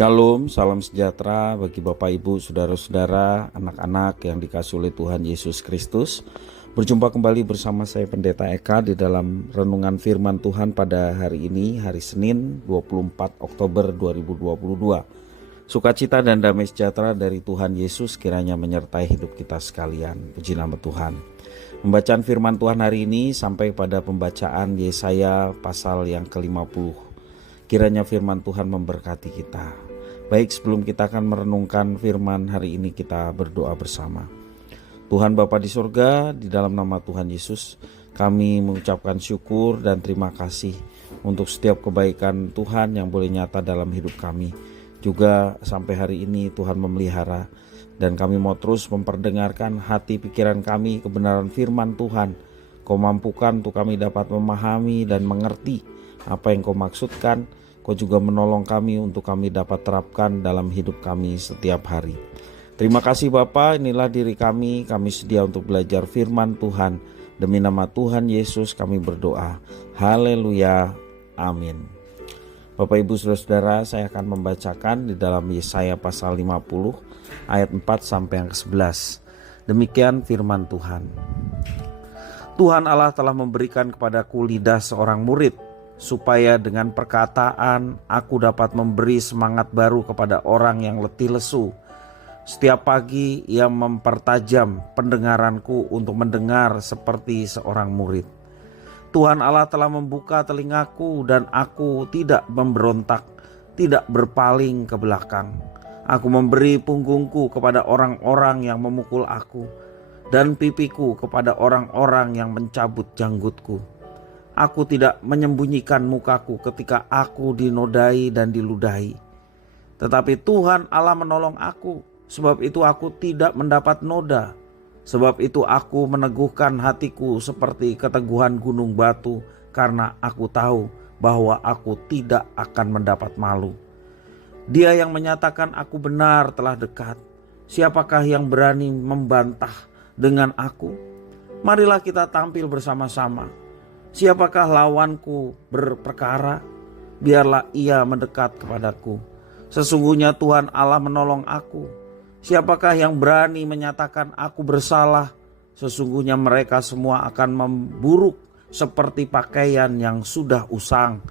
Shalom, salam sejahtera bagi Bapak Ibu, Saudara-saudara, anak-anak yang dikasihi oleh Tuhan Yesus Kristus. Berjumpa kembali bersama saya Pendeta Eka di dalam renungan firman Tuhan pada hari ini, hari Senin 24 Oktober 2022. Sukacita dan damai sejahtera dari Tuhan Yesus kiranya menyertai hidup kita sekalian. Puji nama Tuhan. Pembacaan firman Tuhan hari ini sampai pada pembacaan Yesaya pasal yang ke-50. Kiranya firman Tuhan memberkati kita. Baik, sebelum kita akan merenungkan firman hari ini, kita berdoa bersama. Tuhan Bapa di surga, di dalam nama Tuhan Yesus, kami mengucapkan syukur dan terima kasih untuk setiap kebaikan Tuhan yang boleh nyata dalam hidup kami. Juga sampai hari ini Tuhan memelihara, dan kami mau terus memperdengarkan hati pikiran kami kebenaran firman Tuhan. Kau mampukan untuk kami dapat memahami dan mengerti apa yang Kau maksudkan. Kau juga menolong kami untuk kami dapat terapkan dalam hidup kami setiap hari. Terima kasih Bapa, inilah diri kami sedia untuk belajar firman Tuhan. Demi nama Tuhan Yesus kami berdoa. Haleluya, amin. Bapak Ibu Saudara-saudara, saya akan membacakan di dalam Yesaya pasal 50 ayat 4 sampai yang ke-11. Demikian firman Tuhan. Tuhan Allah telah memberikan kepadaku lidah seorang murid, supaya dengan perkataan aku dapat memberi semangat baru kepada orang yang letih lesu. Setiap pagi ia mempertajam pendengaranku untuk mendengar seperti seorang murid. Tuhan Allah telah membuka telingaku dan aku tidak memberontak, tidak berpaling ke belakang. Aku memberi punggungku kepada orang-orang yang memukul aku, dan pipiku kepada orang-orang yang mencabut janggutku. Aku tidak menyembunyikan mukaku ketika aku dinodai dan diludahi. Tetapi Tuhan Allah menolong aku, sebab itu aku tidak mendapat noda. Sebab itu aku meneguhkan hatiku seperti keteguhan gunung batu, karena aku tahu bahwa aku tidak akan mendapat malu. Dia yang menyatakan aku benar telah dekat. Siapakah yang berani membantah dengan aku? Marilah kita tampil bersama-sama. Siapakah lawanku berperkara? Biarlah ia mendekat kepadaku. Sesungguhnya Tuhan Allah menolong aku. Siapakah yang berani menyatakan aku bersalah? Sesungguhnya mereka semua akan memburuk seperti pakaian yang sudah usang.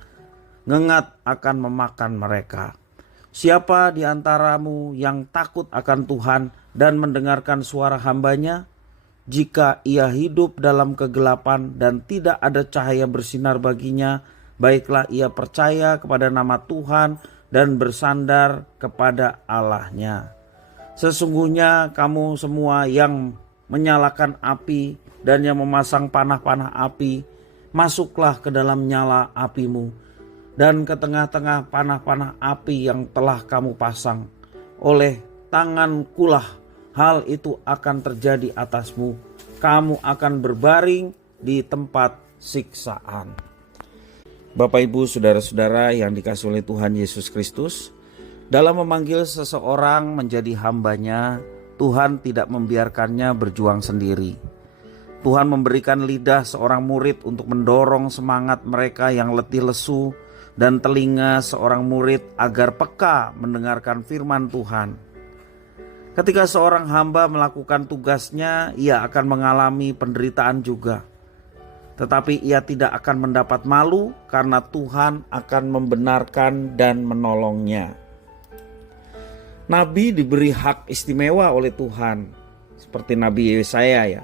Ngengat akan memakan mereka. Siapa di antaramu yang takut akan Tuhan dan mendengarkan suara hamba-Nya? Jika ia hidup dalam kegelapan dan tidak ada cahaya bersinar baginya, baiklah ia percaya kepada nama Tuhan dan bersandar kepada Allah-Nya. Sesungguhnya kamu semua yang menyalakan api dan yang memasang panah-panah api, masuklah ke dalam nyala apimu dan ke tengah-tengah panah-panah api yang telah kamu pasang. Oleh tangankulah hal itu akan terjadi atasmu. Kamu akan berbaring di tempat siksaan. Bapak Ibu Saudara-saudara yang dikasihi oleh Tuhan Yesus Kristus, dalam memanggil seseorang menjadi hamba-Nya, Tuhan tidak membiarkannya berjuang sendiri. Tuhan memberikan lidah seorang murid untuk mendorong semangat mereka yang letih lesu dan telinga seorang murid agar peka mendengarkan firman Tuhan. Ketika seorang hamba melakukan tugasnya, ia akan mengalami penderitaan juga. Tetapi ia tidak akan mendapat malu karena Tuhan akan membenarkan dan menolongnya. Nabi diberi hak istimewa oleh Tuhan, seperti Nabi Yesaya ya.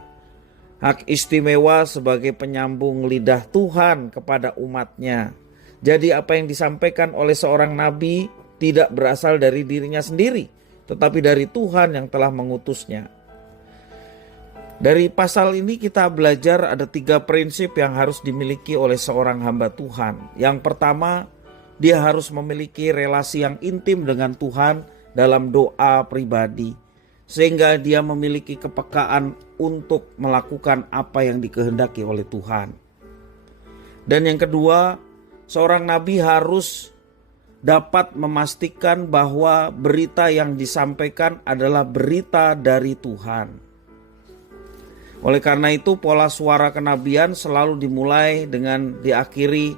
Hak istimewa sebagai penyambung lidah Tuhan kepada umatnya. Jadi apa yang disampaikan oleh seorang nabi tidak berasal dari dirinya sendiri, tetapi dari Tuhan yang telah mengutusnya. Dari pasal ini kita belajar ada 3 prinsip yang harus dimiliki oleh seorang hamba Tuhan. Yang pertama, dia harus memiliki relasi yang intim dengan Tuhan dalam doa pribadi, sehingga dia memiliki kepekaan untuk melakukan apa yang dikehendaki oleh Tuhan. Dan yang kedua, seorang nabi harus dapat memastikan bahwa berita yang disampaikan adalah berita dari Tuhan. Oleh karena itu pola suara kenabian selalu dimulai dengan diakhiri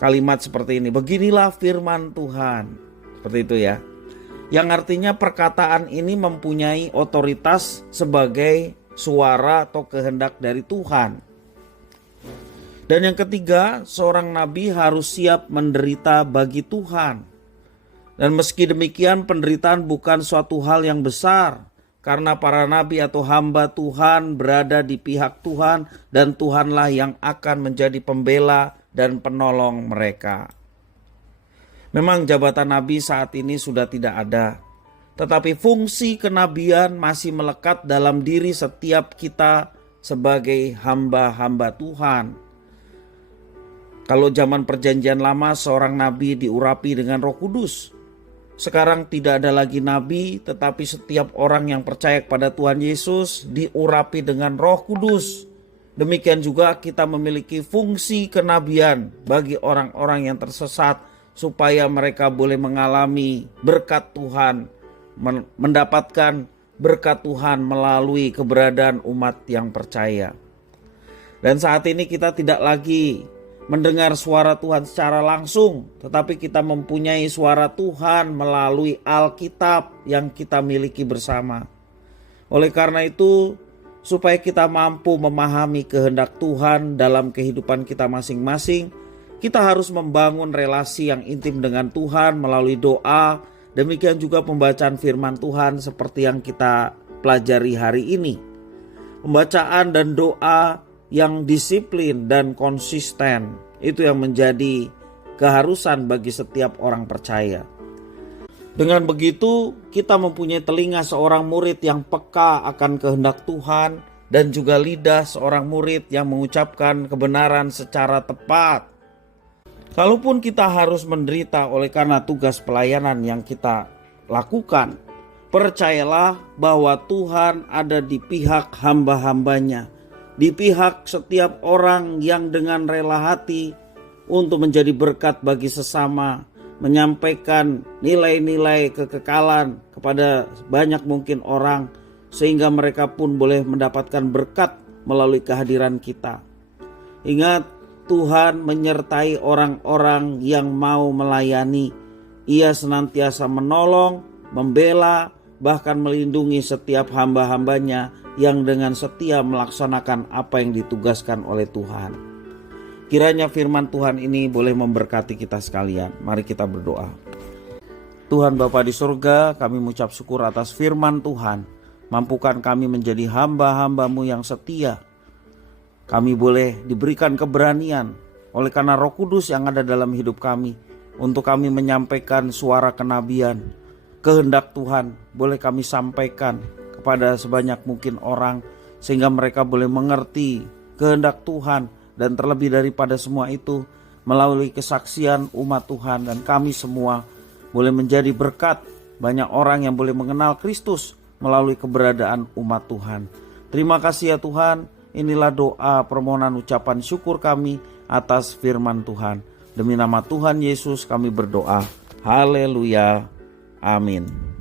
kalimat seperti ini. Beginilah firman Tuhan. Seperti itu ya. Yang artinya perkataan ini mempunyai otoritas sebagai suara atau kehendak dari Tuhan. Dan yang ketiga, seorang nabi harus siap menderita bagi Tuhan. Dan meski demikian, penderitaan bukan suatu hal yang besar, karena para nabi atau hamba Tuhan berada di pihak Tuhan, dan Tuhanlah yang akan menjadi pembela dan penolong mereka. Memang jabatan nabi saat ini sudah tidak ada, tetapi fungsi kenabian masih melekat dalam diri setiap kita sebagai hamba-hamba Tuhan. Kalau zaman perjanjian lama seorang nabi diurapi dengan Roh Kudus. Sekarang tidak ada lagi nabi, tetapi setiap orang yang percaya kepada Tuhan Yesus diurapi dengan Roh Kudus. Demikian juga kita memiliki fungsi kenabian bagi orang-orang yang tersesat, supaya mereka boleh mengalami berkat Tuhan, mendapatkan berkat Tuhan melalui keberadaan umat yang percaya. Dan saat ini kita tidak lagi mendengar suara Tuhan secara langsung, tetapi kita mempunyai suara Tuhan melalui Alkitab yang kita miliki bersama. Oleh karena itu, supaya kita mampu memahami kehendak Tuhan dalam kehidupan kita masing-masing, kita harus membangun relasi yang intim dengan Tuhan melalui doa. Demikian juga pembacaan firman Tuhan seperti yang kita pelajari hari ini. Pembacaan dan doa yang disiplin dan konsisten, itu yang menjadi keharusan bagi setiap orang percaya. Dengan begitu kita mempunyai telinga seorang murid yang peka akan kehendak Tuhan, dan juga lidah seorang murid yang mengucapkan kebenaran secara tepat. Kalaupun kita harus menderita oleh karena tugas pelayanan yang kita lakukan, percayalah bahwa Tuhan ada di pihak hamba-hambanya, di pihak setiap orang yang dengan rela hati untuk menjadi berkat bagi sesama, menyampaikan nilai-nilai kekekalan kepada banyak mungkin orang, sehingga mereka pun boleh mendapatkan berkat melalui kehadiran kita. Ingat, Tuhan menyertai orang-orang yang mau melayani. Ia senantiasa menolong, membela, bahkan melindungi setiap hamba-hambanya yang dengan setia melaksanakan apa yang ditugaskan oleh Tuhan. Kiranya firman Tuhan ini boleh memberkati kita sekalian. Mari kita berdoa. Tuhan Bapa di surga, kami mengucap syukur atas firman Tuhan. Mampukan kami menjadi hamba-hamba-Mu yang setia. Kami boleh diberikan keberanian oleh karena Roh Kudus yang ada dalam hidup kami, untuk kami menyampaikan suara kenabian. Kehendak Tuhan boleh kami sampaikan kepada sebanyak mungkin orang, sehingga mereka boleh mengerti kehendak Tuhan. Dan terlebih daripada semua itu, melalui kesaksian umat Tuhan dan kami semua boleh menjadi berkat. Banyak orang yang boleh mengenal Kristus melalui keberadaan umat Tuhan. Terima kasih ya Tuhan. Inilah doa permohonan ucapan syukur kami atas firman Tuhan. Demi nama Tuhan Yesus kami berdoa. Haleluya. Amin.